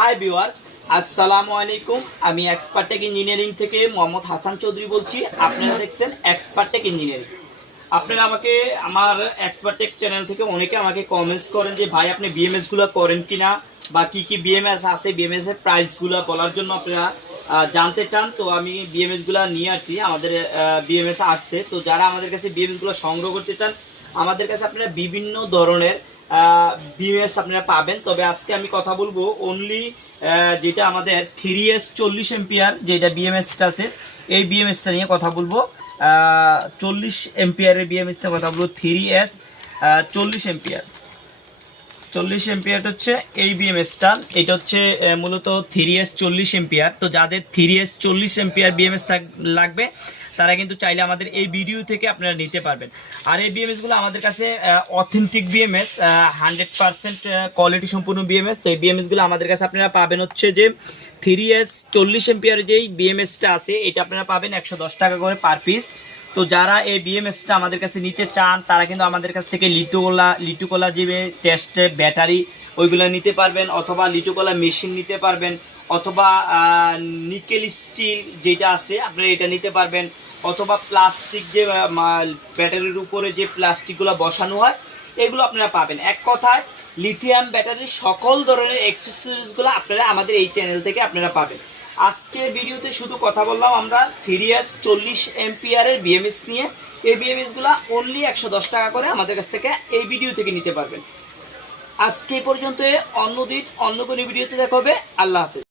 Hi viewers আসসালামু আলাইকুম আমি এক্সপার্টেক ইঞ্জিনিয়ারিং থেকে মোহাম্মদ হাসান চৌধুরী বলছি। আপনারা দেখছেন এক্সপার্টেক ইঞ্জিনিয়ারিং আপনারা আমাকে, আমার এক্সপার্টেক চ্যানেল থেকে অনেকে আমাকে কমেন্টস করেন যে, ভাই, আপনি বিএমএসগুলো করেন কিনা? বা কি কি বিএমএস আছে? বিএমএস এর প্রাইসগুলো বলার জন্য আপনারা জানতে চান? তো আমি বিএমএসগুলা নিয়ে আসছি। আমাদের বিএমএস আসছে। তো যারা আমাদের কাছে বিএমএসগুলো সংগ্রহ করতে চান, আমাদের কাছে আপনারা বিভিন্ন ধরনের বিএমএস আপনারা পাবেন। তবে আজকে আমি কথা বলব অনলি যেটা আমাদের থ্রি এস চল্লিশ এম্পিয়ার যেটা বিএমএসটা আছে, এই বিএমএসটা নিয়ে কথা বলব। চল্লিশ এম্পিয়ারের বিএমএসটা কথা বলব থ্রি এস চল্লিশ এম্পিয়ার চল্লিশ এম্পিয়ার হচ্ছে এই বিএমএসটা এটা হচ্ছে মূলত থ্রি এস চল্লিশ এম্পিয়ার তো যাদের থ্রি এস চল্লিশ এম্পিয়ার বিএমএস লাগবে, তারা কিন্তু চাইলে আমাদের এই ভিডিও থেকে আপনারা নিতে পারবেন। আর এই বিএমএসগুলো আমাদের কাছে authentic BMS hundred percent quality সম্পূর্ণ বিএমএস তো এই বিএমএসগুলো আমাদের কাছে আপনারা পাবেন হচ্ছে যে থ্রি এস চল্লিশ এম্পিয়ার যেই বিএমএসটা আছে, এটা আপনারা পাবেন একশো দশ টাকা করে পার পিস তো যারা এই বিএমএসটা আমাদের কাছে নিতে চান, তারা কিন্তু আমাদের কাছ থেকে লিটুকোলা লিটুকোলা যে টেস্ট ব্যাটারি ওইগুলো নিতে পারবেন অথবা লিটুকোলা মেশিন নিতে পারবেন অথবা নিকেল স্টিল যেটা আছে, আপনারা এটা নিতে পারবেন অথবা প্লাস্টিক যে ব্যাটারির উপরে যে প্লাস্টিকগুলো বসানো হয়, এগুলো আপনারা পাবেন। এক কথায় লিথিয়াম ব্যাটারির সকল ধরনের এক্সেসরিজগুলো আপনারা আমাদের এই চ্যানেল থেকে আপনারা পাবেন। আজকের ভিডিওতে শুধু কথা বললাম আমরা থ্রি এস চল্লিশ এমপিআরের বিএমএস নিয়ে। এই বিএমএসগুলা অনলি একশো দশ টাকা করে আমাদের কাছ থেকে এই ভিডিও থেকে নিতে পারবেন। আজকে পর্যন্ত অন্য দিন, অন্য কোনো ভিডিওতে দেখা হবে। আল্লাহ হাফেজ।